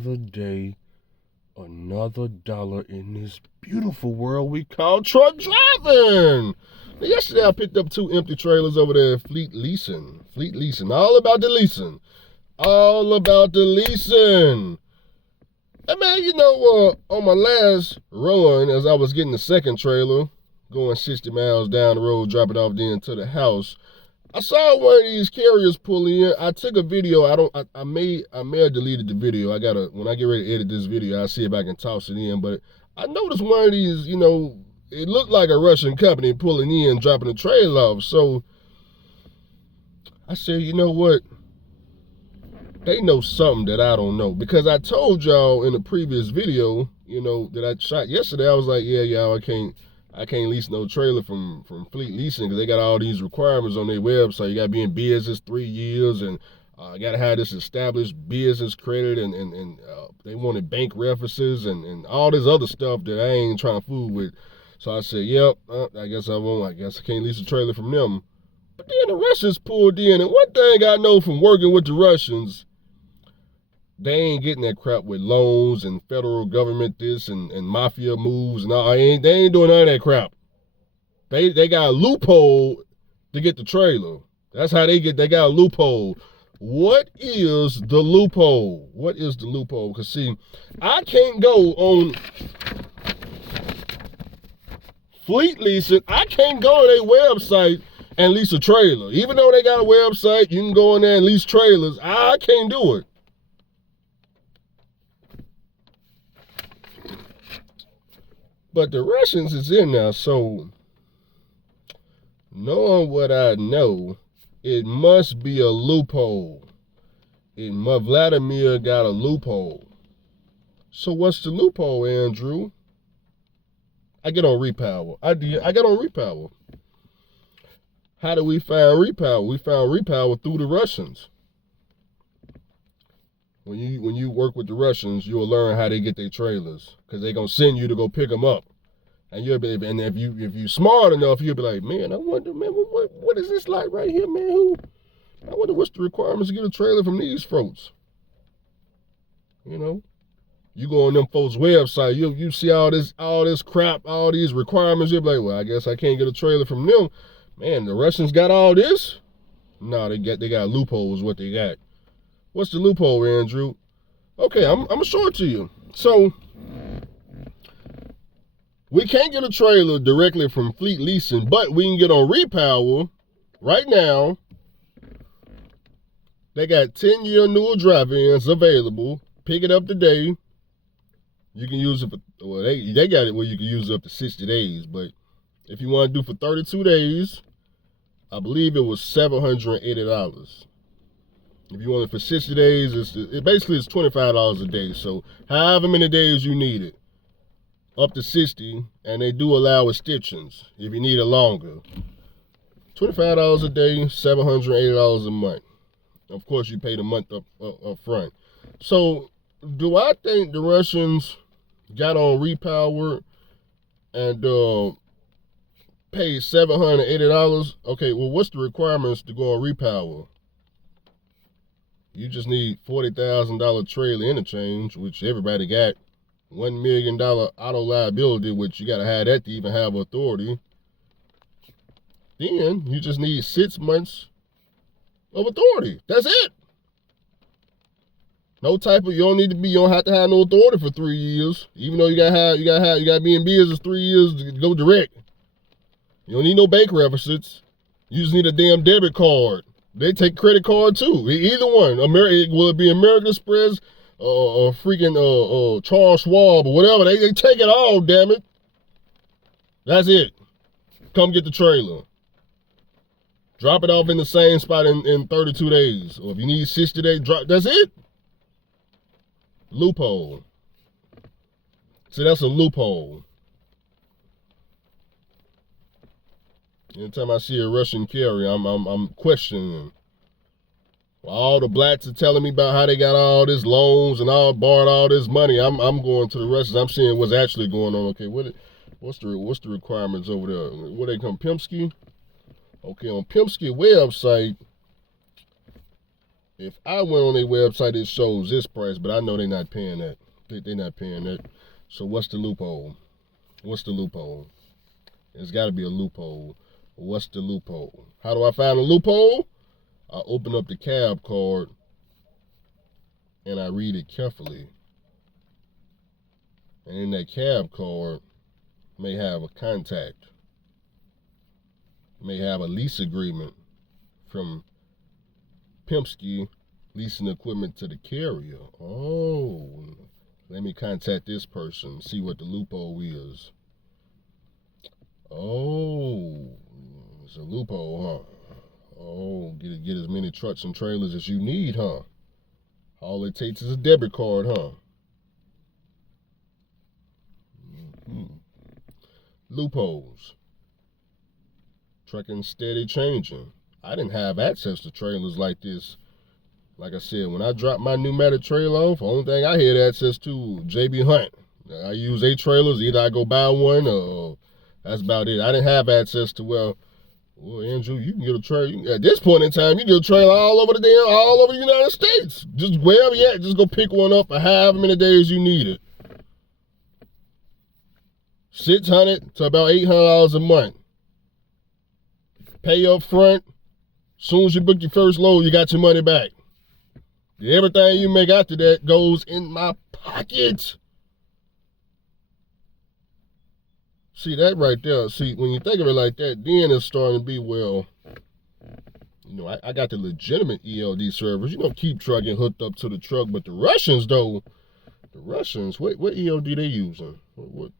another day, another dollar in this beautiful world we call truck driving. Now, yesterday I picked up 2 empty trailers over there at Fleet Leasing. All about the leasing. Hey man, on my last run, as I was getting the second trailer, going 60 miles down the road, dropping off then to the house, I saw one of these carriers pull in. I took a video. I may have deleted the video. When I get ready to edit this video, I'll see if I can toss it in. But I noticed one of these, it looked like a Russian company pulling in, dropping a trailer off. So I said, you know what? They know something that I don't know. Because I told y'all in the previous video, that I shot yesterday, I was like, yeah, y'all, I can't lease no trailer from Fleet Leasing because they got all these requirements on their website. You got to be in business 3 years, and you got to have this established business credit, and they wanted bank references and all this other stuff that I ain't trying to fool with. So I said, yep, I guess I won't. I guess I can't lease a trailer from them. But then the Russians pulled in, and one thing I know from working with the Russians, they ain't getting that crap with loans and federal government this and mafia moves and all. They ain't doing none of that crap. They got a loophole to get the trailer. That's how they got a loophole. What is the loophole? Because see, I can't go on Fleet Leasing. I can't go to their website and lease a trailer. Even though they got a website, you can go in there and lease trailers. I can't do it. But the Russians is in there, so knowing what I know, it must be a loophole. Vladimir got a loophole. So what's the loophole, Andrew? I get on Repower. I got on Repower. How do we find Repower? We found Repower through the Russians. When you work with the Russians, you'll learn how they get their trailers, because they're gonna send you to go pick them up. And if you smart enough, you'll be like, man, I wonder, man, what is this like right here, man? I wonder what's the requirements to get a trailer from these folks. You go on them folks' website, you see all this crap, all these requirements. You'll be like, well, I guess I can't get a trailer from them. Man, the Russians got all this? No, they got loopholes. What they got? What's the loophole, Andrew? Okay, I'm gonna show it to you. So we can't get a trailer directly from Fleet Leasing, but we can get on Repower right now. They got 10-year annual drive-ins available. Pick it up today. You can use it for, they got it where you can use it up to 60 days, but if you want to do for 32 days, I believe it was $780. If you want it for 60 days, it's $25 a day. So however many days you need it, up to 60, and they do allow extensions if you need it longer. $25 a day, $780 a month. Of course, you pay the month up front. So do I think the Russians got on Repower and paid $780? Okay, well, what's the requirements to go on Repower? You just need $40,000 trailer interchange, which everybody got. $1 million auto liability, which you got to have that to even have authority. Then you just need 6 months of authority. That's it. You don't have to have no authority for 3 years. Even though you gotta be in business 3 years to go direct. You don't need no bank references. You just need a damn debit card. They take credit card too. Either one. Will it be American Express or freaking Charles Schwab or whatever? They take it all, damn it. That's it. Come get the trailer. Drop it off in the same spot in 32 days. Or if you need 60 days, that's it. Loophole. See, that's a loophole. Anytime I see a Russian carrier, I'm questioning them. Well, all the blacks are telling me about how they got all this loans and borrowed all this money. I'm going to the Russians. I'm seeing what's actually going on. Okay, what's the requirements over there? Where they come, Pimpsky? Okay, on Pimpsky website, if I went on their website, it shows this price, but I know they're not paying that. They're not paying that. So what's the loophole? What's the loophole? There's got to be a loophole. What's the loophole? How do I find a loophole? I open up the cab card and I read it carefully. And in that cab card may have a contact, may have a lease agreement from Pimpski leasing equipment to the carrier. Oh, let me contact this person, see what the loophole is. Oh, it's a loophole, huh? Oh, get as many trucks and trailers as you need, huh? All it takes is a debit card, huh? Loopholes. Trucking steady changing. I didn't have access to trailers like this. Like I said, when I dropped my pneumatic trailer off, the only thing I had access to JB Hunt. I use 8 trailers. Either I go buy one or that's about it. I didn't have access to, well, Andrew, you can get a trailer. At this point in time, you can get a trailer all over the United States. Just wherever you at, just go pick one up for however many days you need it. $600 to about $800 a month. Pay up front. Soon as you book your first load, you got your money back. Everything you make after that goes in my pocket. See, that right there, see, when you think of it like that, then it's starting to be, well, you know, I got the legitimate ELD servers, you know, keep trucking hooked up to the truck, but the Russians, though, what ELD they using? What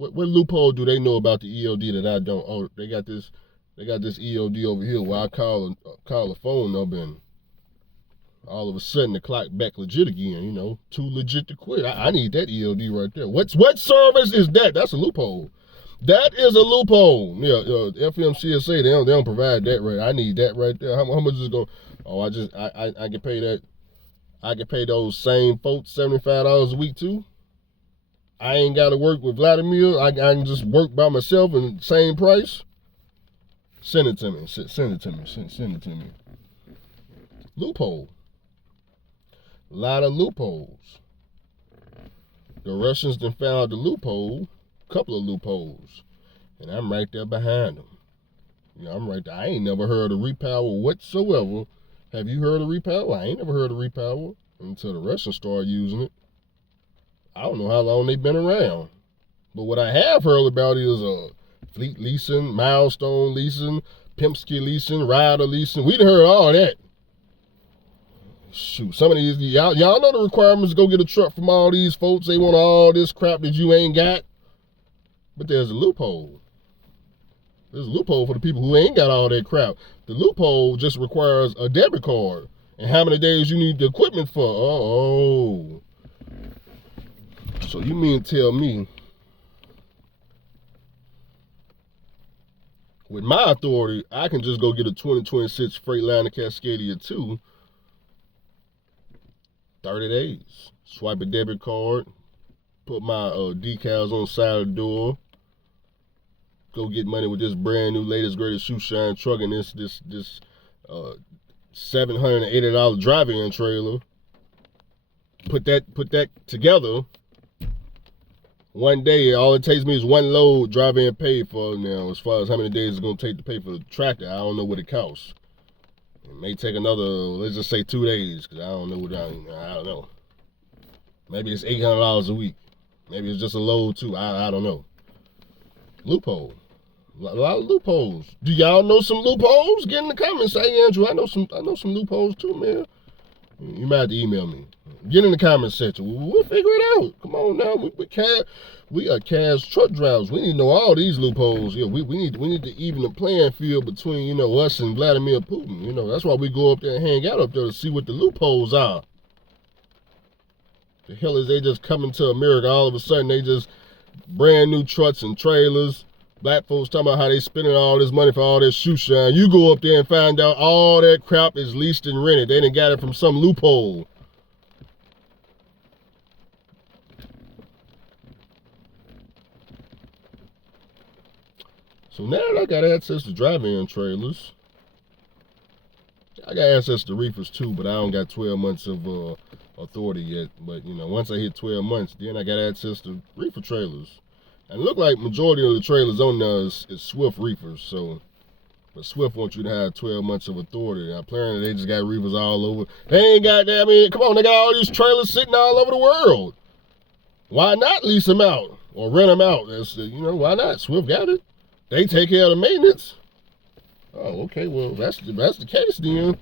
loophole do they know about the ELD that I don't? Oh, they got this ELD over here where I call a phone number and all of a sudden the clock back legit again, you know, too legit to quit. I need that ELD right there. What service is that? That's a loophole. That is a loophole. Yeah, FMCSA, they don't provide that right. I need that right there. How much is it going? Oh, I can pay that. I can pay those same folks $75 a week too. I ain't got to work with Vladimir. I can just work by myself and same price. Send it to me. Send it to me. Send it to me. Loophole. A lot of loopholes. The Russians done found the loophole, a couple of loopholes, and I'm right there behind them. You know, I'm right there. I ain't never heard of repower whatsoever. Have you heard of repower? I ain't never heard of repower until the Russians started using it. I don't know how long they've been around. But what I have heard about is fleet leasing, milestone leasing, Pimpski leasing, rider leasing. We done heard all that. Shoot, some of these, y'all know the requirements to go get a truck from all these folks. They want all this crap that you ain't got. But there's a loophole. There's a loophole for the people who ain't got all that crap. The loophole just requires a debit card and how many days you need the equipment for. Oh. So you mean to tell me, with my authority, I can just go get a 2026 Freightliner Cascadia 2, 30 days. Swipe a debit card, put my decals on the side of the door, go get money with this brand new latest greatest shoe shine truck and this $780 drive-in trailer. Put that together. One day, all it takes me is one load, drive in, pay for. Now, as far as how many days it's going to take to pay for the tractor, I don't know what it costs. It may take another, let's just say 2 days, because I don't know I don't know. Maybe it's $800 a week. Maybe it's just a load too. I don't know. Loophole. A lot of loopholes. Do y'all know some loopholes? Get in the comments. Say, Andrew, I know some loopholes too, man. You might have to email me. Get in the comments section. We'll figure it out. Come on now. We are Cavs truck drivers. We need to know all these loopholes. Yeah, we need to even the playing field between, you know, us and Vladimir Putin. You know, that's why we go up there and hang out up there to see what the loopholes are. The hell is they just coming to America all of a sudden? They just brand new trucks and trailers. Black folks talking about how they spending all this money for all this shoe shine. You go up there and find out all that crap is leased and rented. They done got it from some loophole. So now that I got access to drive-in trailers, I got access to reefers too, but I don't got 12 months of authority yet. But you know, once I hit 12 months, then I got access to reefer trailers. And it look like majority of the trailers on there is Swift reefers. So, but Swift wants you to have 12 months of authority. Now, apparently they just got reefers all over. They ain't got that. I mean, come on, they got all these trailers sitting all over the world. Why not lease them out or rent them out? That's, you know, why not? Swift got it. They take care of the maintenance. Oh, okay. Well, that's the case then.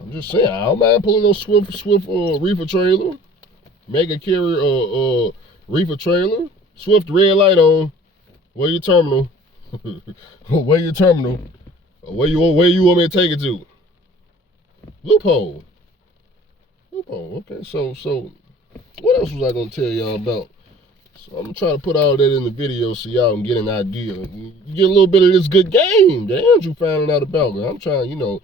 I'm just saying, I don't mind pulling those Swift reefer trailer, mega carrier reefer trailer, Swift red light on. Where your terminal? Where your terminal? Where you want me to take it to? Loophole. Okay, so what else was I gonna tell y'all about? So I'm trying to put all that in the video so y'all can get an idea. You get a little bit of this good game that Andrew found out about. I'm trying, you know,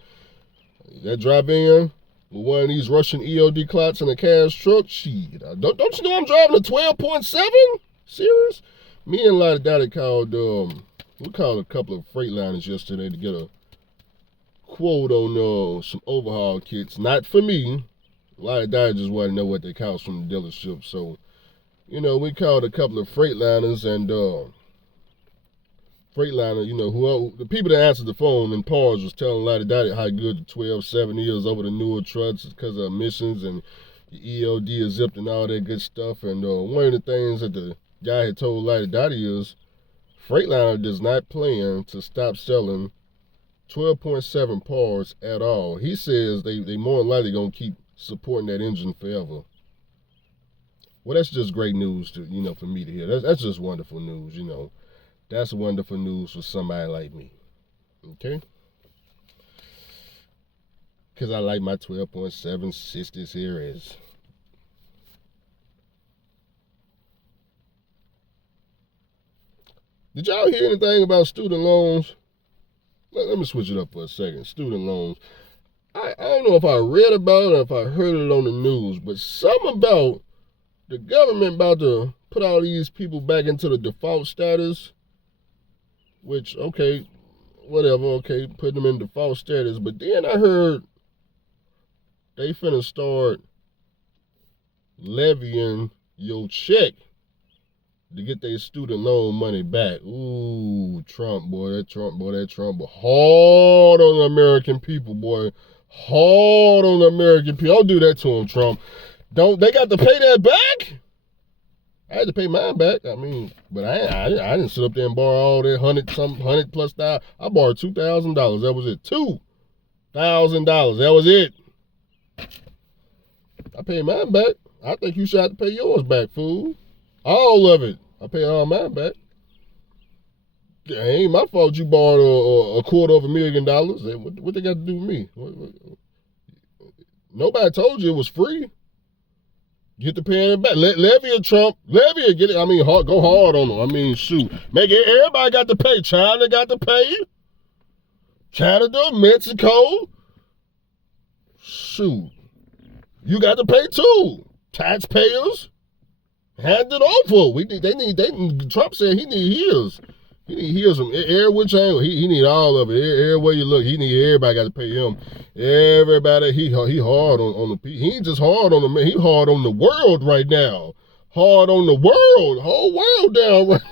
that drive in with one of these Russian EOD clots in a cash truck. Shit, don't you know I'm driving a 12.7 series? Me and Lottie Dottie called we called a couple of Freightliners yesterday to get a quote on some overhaul kits. Not for me. Lottie Dottie just wanted to know what they cost from the dealership. So, you know, we called a couple of Freightliners and Freightliner, you know, the people that answered the phone in Pars was telling Lottie Dottie how good the 12.7 is over the newer trucks because of emissions and the EOD is zipped and all that good stuff. And one of the things that the guy had told Lottie Dottie is Freightliner does not plan to stop selling 12.7 Pars at all. He says they more than likely gonna keep supporting that engine forever. Well, that's just great news to, you know, for me to hear. That's just wonderful news, you know. That's wonderful news for somebody like me. Okay? Because I like my 12.7 sisters here is. Did y'all hear anything about student loans? Let me switch it up for a second. Student loans. I don't know if I read about it or if I heard it on the news, but something about the government about to put all these people back into the default status, which, okay, whatever, okay, put them in default status. But then I heard they finna start levying your check to get their student loan money back. Ooh, Trump, boy, that Trump, boy. Hard on the American people, boy. Hard on the American people. Don't do that to them, Trump. They got to pay that back? I had to pay mine back. I mean, but I didn't sit up there and borrow all that $100 plus $1,000. I borrowed $2,000. That was it. $2,000. That was it. I paid mine back. I think you should have to pay yours back, fool. All of it. I paid all mine back. It ain't my fault you borrowed $250,000. What they got to do with me? Nobody told you it was free. Get the paying it back. Levy it, Trump. Levy it. Get it. I mean, go hard on them. I mean, shoot. Make it. Everybody got to pay. China got to pay. Canada, Mexico. Shoot. You got to pay too. Taxpayers. Hand it over. Trump said he need his. He need his from every which angle. He need all of it. Every way you look, everybody got to pay him. Everybody, he hard on the people. He ain't just hard on the man. He hard on the world right now. Hard on the world. Whole world down right.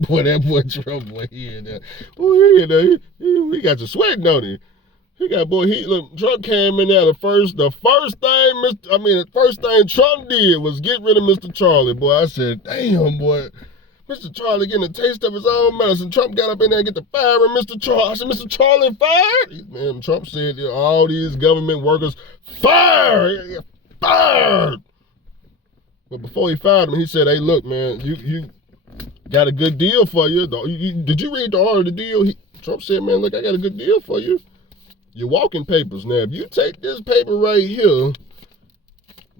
Boy, that boy Trump, boy, he got you sweating, don't he? Trump came in there. The first thing Trump did was get rid of Mr. Charlie, boy. I said, damn, boy. Mr. Charlie getting a taste of his own medicine. Trump got up in there and get the firing Mr. Charlie. I said, Mr. Charlie fired? Man, Trump said, all these government workers fired. Fired. But before he fired him, he said, hey, look, man, you got a good deal for you. Did you read the order of the deal? Trump said, man, look, I got a good deal for you. Your walking papers. Now, if you take this paper right here,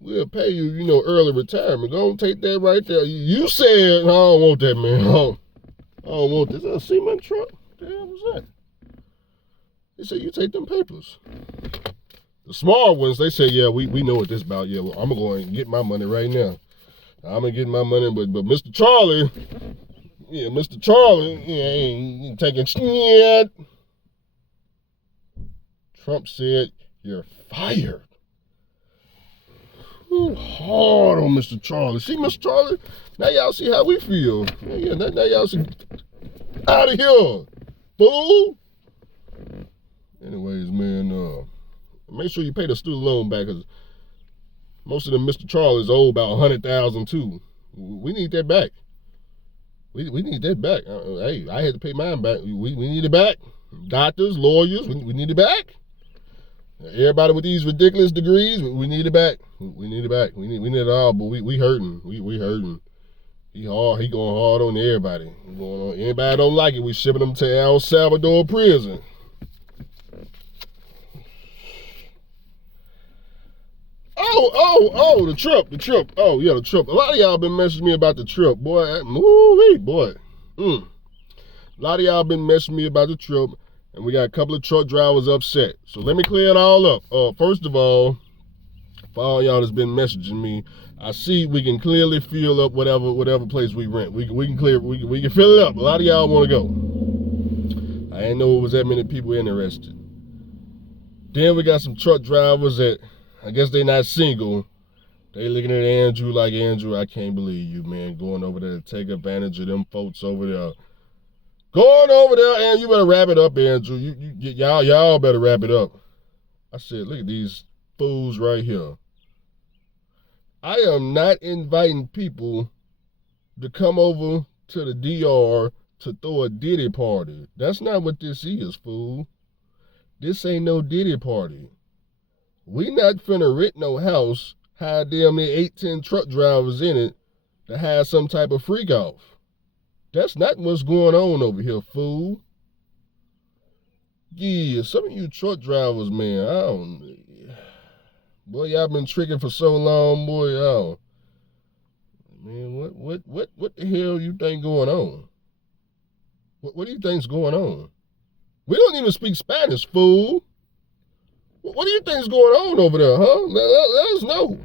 we'll pay you, early retirement. Go and take that right there. You said, I don't want that, man. I don't want this. Is that a cement truck? What the hell was that? He said, you take them papers. The small ones, they say, yeah, we know what this about. Yeah, well, I'm going to go and get my money right now. I'm going to get my money, but Mr. Charlie, he ain't taking shit. Trump said, you're fired. Ooh, hard on Mr. Charlie. See, Mr. Charlie? Now y'all see how we feel. Yeah, now y'all see. Out of here, fool. Anyways, man, make sure you pay the student loan back, because most of them Mr. Charlies owe about $100,000 too. We need that back. We need that back. Hey, I had to pay mine back. We need it back. Doctors, lawyers, we need it back. Everybody with these ridiculous degrees, we need it back. We need it back. We need it all, but we hurting. We hurting. He hard. He going hard on everybody. He going on. Anybody don't like it, we shipping them to El Salvador prison. Oh, the trip. Oh, yeah, the trip. A lot of y'all been messaging me about the trip, boy. Boy. A lot of y'all been messaging me about the trip, and we got a couple of truck drivers upset. So let me clear it all up. First of all, for all y'all that's been messaging me, I see we can clearly fill up whatever place we rent. We can fill it up. A lot of y'all want to go. I didn't know it was that many people interested. Then we got some truck drivers that, I guess they not single. They looking at Andrew like, Andrew, I can't believe you, man, going over there to take advantage of them folks over there. Going over there, and you better wrap it up, Andrew. Y'all better wrap it up. I said, look at these fools right here. I am not inviting people to come over to the DR to throw a Diddy party. That's not what this is, fool. This ain't no Diddy party. We not finna rent no house, hire damn near 8-10 truck drivers in it to have some type of freak off. That's not what's going on over here, fool. Yeah, some of you truck drivers, man, boy, y'all been tricking for so long, boy, man, what the hell you think going on? What do you think's going on? We don't even speak Spanish, fool. What do you think's going on over there, huh? Let us know.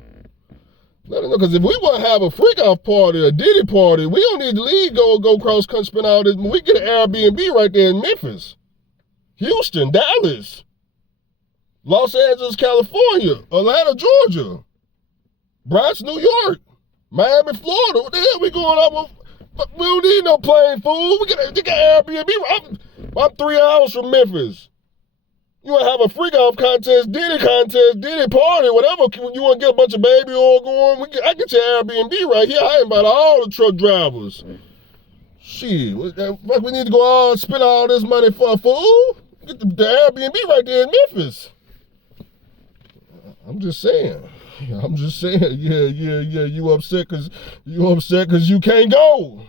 Let us know, because if we want to have a freak-off party, a Diddy party, we don't need to leave, go cross-country, spend all this. We get an Airbnb right there in Memphis, Houston, Dallas, Los Angeles, California, Atlanta, Georgia, Bronx, New York, Miami, Florida. What the hell we going on with? We don't need no plane, fool. We got Airbnb. I'm 3 hours from Memphis. You want to have a freak-off contest, Diddy party, whatever. You want to get a bunch of baby oil going? I get your Airbnb right here. I invite all the truck drivers. Shit, we need to go out and spend all this money for a fool? Get the Airbnb right there in Memphis. I'm just saying. Yeah. You upset because you can't go.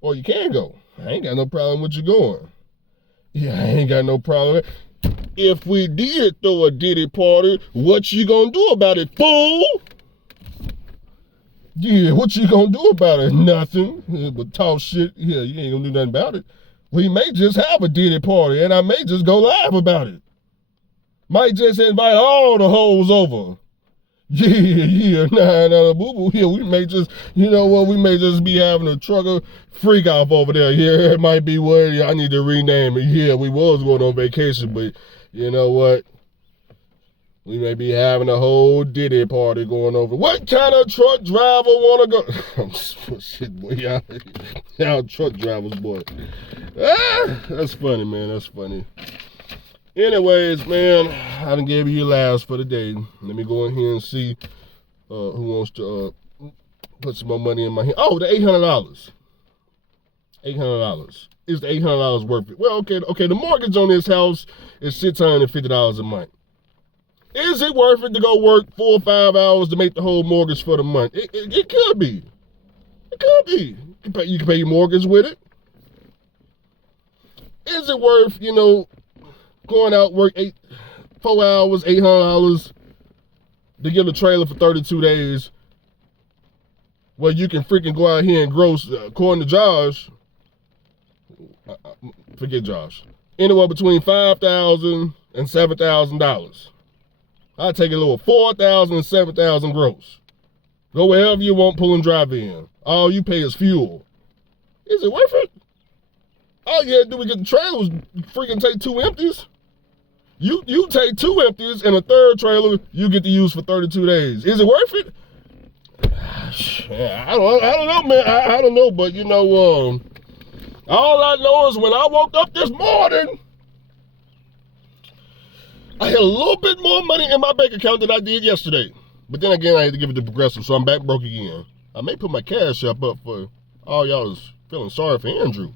Or you can go. I ain't got no problem with you going. Yeah, I ain't got no problem. If we did throw a Diddy party, what you gonna do about it, fool? Yeah, what you gonna do about it? Nothing. But talk shit. Yeah, you ain't gonna do nothing about it. We may just have a Diddy party, and I may just go live about it. Might just invite all the hoes over. Yeah, nah, boo-boo. Yeah, we may just, you know what, we may just be having a trucker freak off over there. Yeah, it might be where I need to rename it. Yeah, we was going on vacation, but you know what? We may be having a whole Diddy party going over. What kind of truck driver want to go? Shit, boy, y'all truck drivers, boy. That's funny, man. That's funny. Anyways, man, I done gave you your last for the day. Let me go in here and see who wants to put some more money in my hand. Oh, the $800. $800. Is the $800 worth it? Well, okay. The mortgage on this house is $650 a month. Is it worth it to go work 4 or 5 hours to make the whole mortgage for the month? It could be. It could be. You can pay your mortgage with it. Is it worth, going out, work 4 hours, $800 to get a trailer for 32 days where you can freaking go out here and gross, according to Josh, forget Josh, anywhere between $5,000 and $7,000. I take a little $4,000 and $7,000 gross. Go wherever you want, pull and drive in. All you pay is fuel. Is it worth it? All you had to do to get the trailer was freaking take 2 empties. You take 2 empties and a third trailer you get to use for 32 days. Is it worth it? I don't know, man. I don't know, but you know, all I know is when I woke up this morning, I had a little bit more money in my bank account than I did yesterday. But then again, I had to give it to Progressive, so I'm back broke again. I may put my cash up for all y'all is feeling sorry for Andrew.